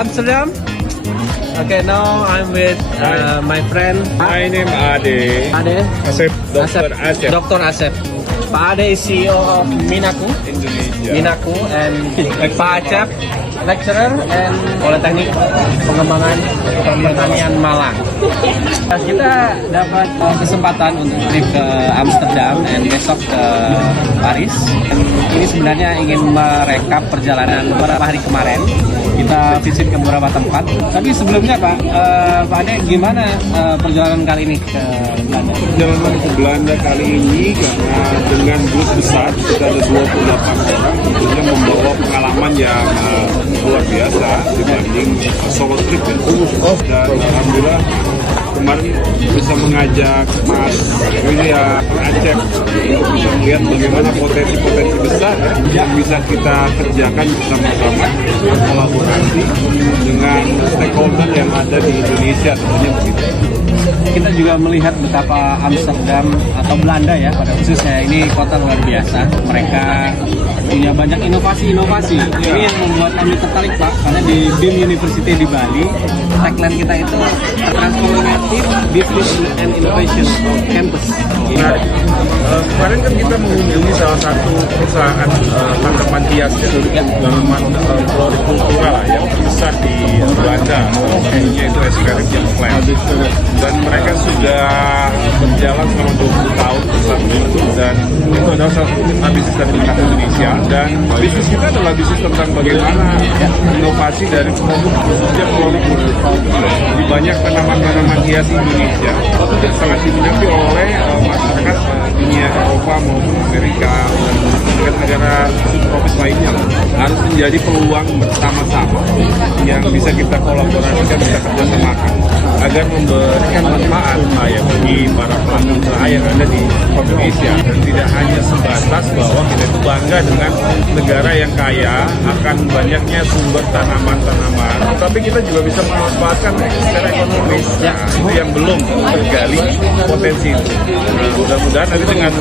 Amsterdam. Okay, now I'm with my friend. My name Ade. Ade. Asep, Dr. Asep. Dr. Asep. Pak Ade is CEO of Minaku. Indonesia. Minaku and Pak Acep, lecturer and Politeknik Pengembangan Pertanian Malang. Kita dapat kesempatan untuk trip ke Amsterdam dan besok ke Paris. Dan ini sebenarnya ingin merekap perjalanan beberapa hari kemarin. Kita visit ke beberapa tempat. Tapi sebelumnya Pak Ade gimana perjalanan kali ini ke Belanda? Perjalanan ke Belanda kali ini karena dengan grup besar kita ada 28 orang, tentunya membawa pengalaman yang luar biasa dibanding solo trip ya. Dan alhamdulillah kemarin bisa mengajak Mas William Acep untuk bisa melihat bagaimana potensi-potensi besar yang bisa kita kerjakan bersama-sama berkolaborasi dengan stakeholder yang ada di Indonesia, tentunya begitu. Kita juga melihat betapa Amsterdam atau Belanda ya pada khususnya ini kota luar biasa. Mereka punya banyak inovasi-inovasi. Ini yang membuat kami tertarik Pak, karena di BIM University di Bali tagline kita itu Transformative Business and Innovation Campus. Kemarin kan kita mengunjungi salah satu perusahaan tanaman hias ya, tanaman florikultura lah yang terbesar di Belanda, namanya itu Escherichia Plant. Dan mereka sudah berjalan selama 20 tahun bersama itu, dan itu adalah salah satu bisnis dari Indonesia. Dan bisnis kita adalah bisnis tentang bagaimana inovasi dari produk khususnya florikultura di banyak tanaman-tanaman hias Indonesia yang sangat diminati oleh masyarakat dunia Eropa maupun Amerika dan negara-negara subtropis lainnya. Harus menjadi peluang bersama-sama yang bisa kita kolaborasikan, bisa kerjasamakan agar memberikan manfaat ya bagi para pelanggan usaha yang ada di Indonesia, dan tidak hanya sebatas bahwa kita itu bangga dengan negara yang kaya akan banyaknya sumber tanaman-tanaman, tapi kita juga bisa memanfaatkan secara ekonomis. Nah, itu yang belum tergali potensi itu. Nah, mudah-mudahan nanti dengan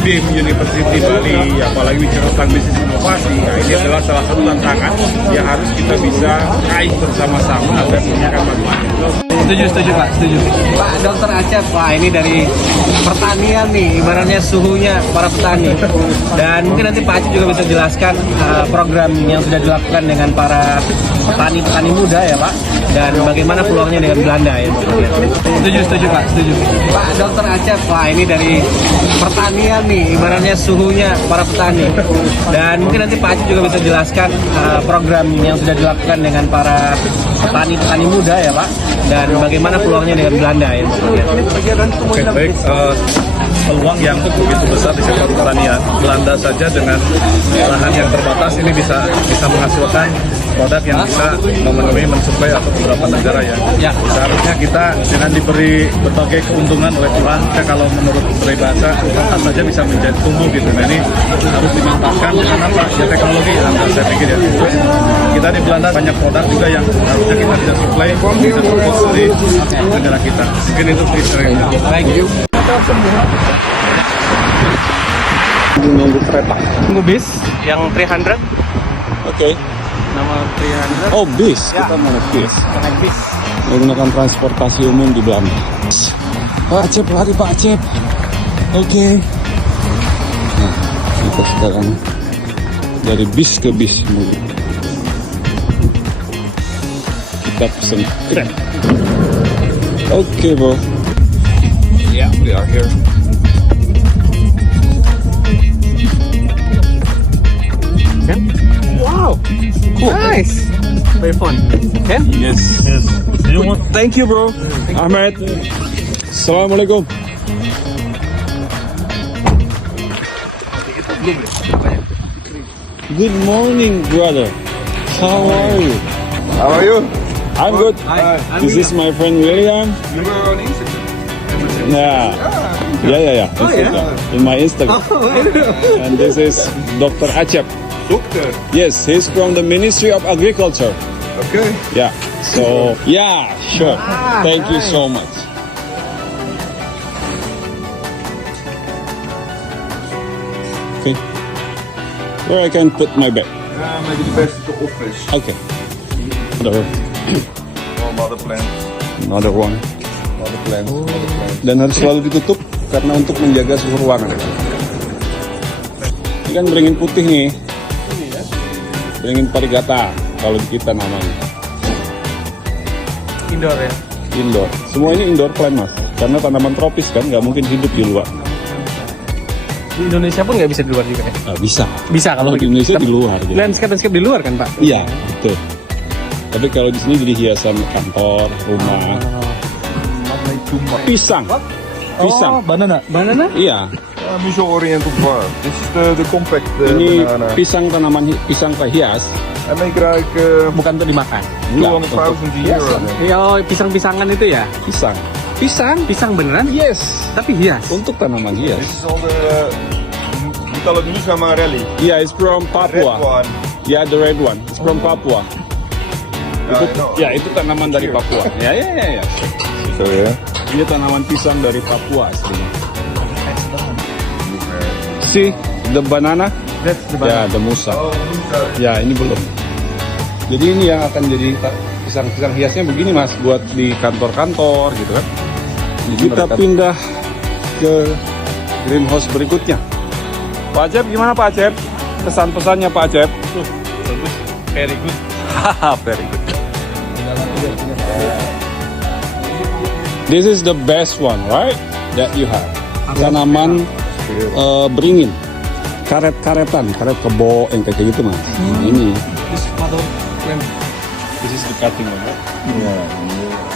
BIM University Bali, apalagi bicara tentang bisnis inovasi, nah ini adalah salah satu tantangan yang harus kita bisa raih bersama-sama agar memberikan manfaat. Setuju Pak, setuju. Pak Dr. Acep, wah ini dari pertanian nih, ibaratnya suhunya para petani. Dan mungkin nanti Pak Acep juga bisa jelaskan program yang sudah dilakukan dengan para petani muda ya Pak, dan bagaimana peluangnya dengan Belanda ya Pak. Setuju Pak, setuju. Pak Dr. Acep, wah ini dari pertanian nih, ibaratnya suhunya para petani. Dan mungkin nanti Pak Acep juga bisa jelaskan program yang sudah dilakukan dengan para petani muda ya Pak, dan bagaimana peluangnya dengan Belanda ya Pak. Oke, baik. Peluang yang begitu besar di sektor pertanian. Belanda saja dengan lahan yang terbatas ini bisa menghasilkan produk yang bisa memenuhi mensuplai atau beberapa negara ya. Seharusnya kita dengan diberi berbagai keuntungan oleh Tuhan, kalau menurut peribahasa apa saja bisa menjadi tumbuh gitu. Nah ini harus dimanfaatkan dengan apa? Ya teknologi yang saya pikir ya. Terus kita di Belanda banyak produk juga yang harusnya kita bisa suplai, bisa support dari negara kita. Mungkin itu fiturnya. Baik. Nunggu kereta. Tunggu bis yang 300. Oke. Nama 300. Oh bis, kita mau bis. Naik bis. Menggunakan transportasi umum di Belanda. Pak Acep, lari Pak Acep. Oke. Nah, kita sekarang dari bis ke bis. Kita pesen Grab. Oke, bro. Yeah, we are here. Wow, cool. Nice. Very fun. Can? Yes. Thank you, bro. Ahmed. Assalamualaikum. Good morning, brother. How are you? How are you? I'm good. This is my friend William. You were on Instagram. Yeah. In my Instagram. And this is Dr. Acep. Doctor. Yes, he's from the Ministry of Agriculture. Okay. Yeah. So, yeah, sure. Thank you so much. Okay. Where I can put my bag? Maybe the best to office. Okay. Mother plant. Another one. Mother plant. Dan harus selalu ditutup karena untuk menjaga suhu ruangan. Ini kan beringin putih nih. Beringin varigata kalau di kita namanya. Indoor ya. Indoor. Semua ini indoor plant mas. Karena tanaman tropis kan nggak mungkin hidup di luar. Di Indonesia pun nggak bisa di luar juga ya? Bisa. Bisa kalau Di Indonesia di luar. Gitu. Landscape di luar kan Pak? Iya betul. Tapi kalau di sini jadi hiasan kantor, rumah. Pisang. Pisang. Oh, banana. Iya. Mutual Oriental Farm. This is the compact Ini banana. pisang tanaman pisang hias. En ik krijg Bukan untuk dimakan. 200,000 euro. Oh, pisang-pisangan itu ya? Pisang. Pisang. Pisang beneran? Yes. Tapi hias. Untuk tanaman hias. This is all the Italia Amarelli. Yeah, it's from Red Papua. one. Yeah, the red one. It's from Papua. I know. Ya, itu tanaman dari Papua. Ya. So yeah. Dia tanaman pisang dari Papua aslinya. See the banana? That's the Ya, the musa. Oh, Ya, ini belum. Jadi ini yang akan jadi pisang-pisang hiasnya begini mas, buat di kantor-kantor gitu kan. Kita pindah ke greenhouse berikutnya. Pak Acep, gimana Pak Acep? Pesan-pesannya Pak Acep? Bagus, very good. Haha, very good. This is the best one, right? That you have. Tanaman beringin, karet-karetan, karet kebo yang kayak gitu mas. Ini. This is the cutting one, right? Yeah.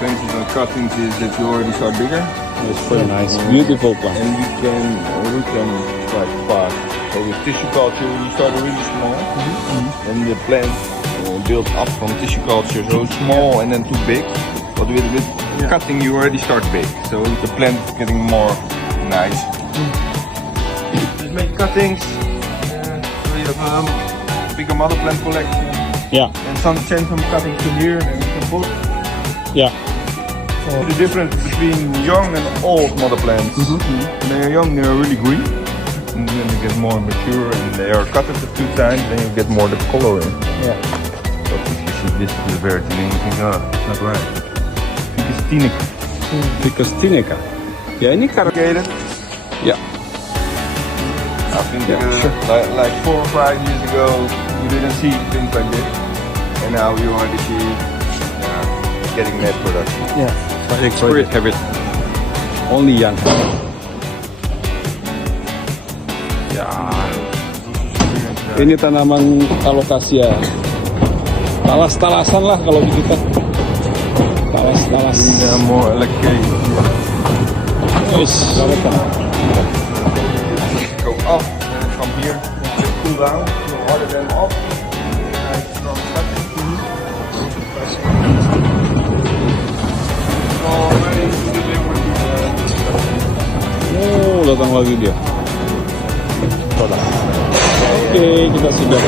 Fences and cuttings is that you already start bigger, It's very nice, beautiful plant. and you can root them quite fast. So with tissue culture, you start really small, and the plant build up from tissue culture, so small and then too big. But with cutting, you already start big, so the plant is getting more nice. Just make cuttings. So you have bigger mother plant collection, Ya, and send some cuttings to here, and you can put. ya. The difference between young and old mother plants. When they are young, they are really green, and then they get more mature, and they are cut at the 2 times, then you get more the coloring. Yeah. But if you see this in the very beginning, you think, oh, it's not right. It's Ticus Ficus tineka. Ya ini karet. tinica. Ya, I think like 4 or 5 years ago, you didn't see things like this, and now you already see getting mass production. Yeah. Spirit habit. Only young. Ya. Ini tanaman alocasia. Talas-talasan lah kalau di kita. Talas-talas. Yeah, more electric. Yes. Go up and from here just cool down, harder than up. Nice strong cutting. Already delivered. Oh, datang lagi dia. Oke, kita sudah.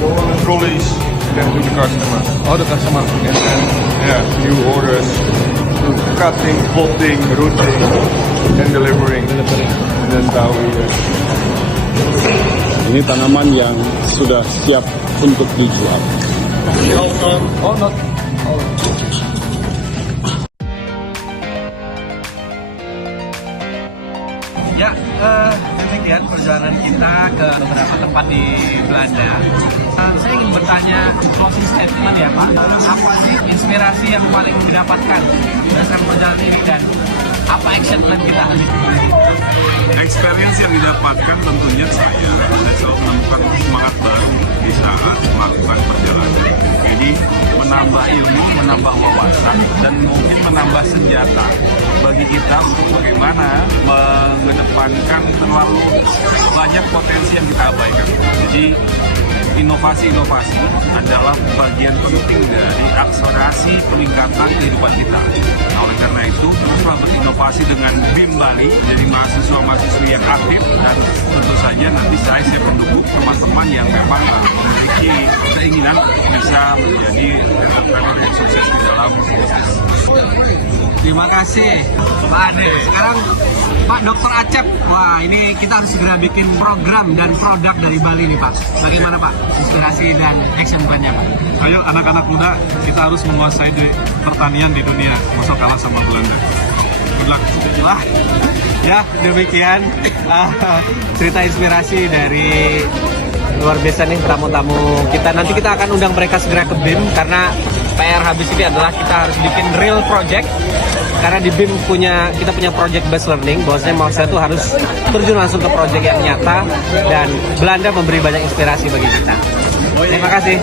Go on the trolleys then to the customer. Oh, the customer. And then new orders, cutting, potting, rooting, and delivering. And that's how we Ini tanaman yang sudah siap untuk dijual. Oh, not. Ya, demikian perjalanan kita ke beberapa tempat di Belanda. Saya ingin bertanya closing statement ya Pak. Apa sih inspirasi yang paling didapatkan berdasarkan perjalanan ini dan apa action plan kita? Experience yang didapatkan tentunya saya selalu menemukan semangat baru di saat melakukan perjalanan. Jadi menambah ilmu, menambah wawasan, dan mungkin menambah senjata bagi kita untuk bagaimana mengedepankan terlalu banyak potensi yang kita abaikan. Jadi inovasi-inovasi adalah bagian penting dari akselerasi peningkatan kehidupan kita. Nah, oleh karena itu, teruslah berinovasi dengan BIM Bali, jadi mahasiswa-mahasiswi yang aktif, dan tentu saja nanti saya mendukung teman-teman yang memang memiliki keinginan bisa menjadi entrepreneur yang sukses di dalam bisnis. Terima kasih Pak Ade. Sekarang Pak Dr. Acep, wah ini kita harus segera bikin program dan produk dari Bali nih Pak. Bagaimana Pak inspirasi dan action plan-nya Pak? Ayo anak-anak muda, kita harus menguasai pertanian di dunia, masa kalah sama Belanda. Good luck. Wah, ya demikian cerita inspirasi dari luar biasa nih tamu-tamu kita. Nanti kita akan undang mereka segera ke BIM karena PR habis ini adalah kita harus bikin real project. Karena di BIM kita punya project based learning, bahwasanya mahasiswa itu harus terjun langsung ke project yang nyata dan Belanda memberi banyak inspirasi bagi kita. Terima kasih.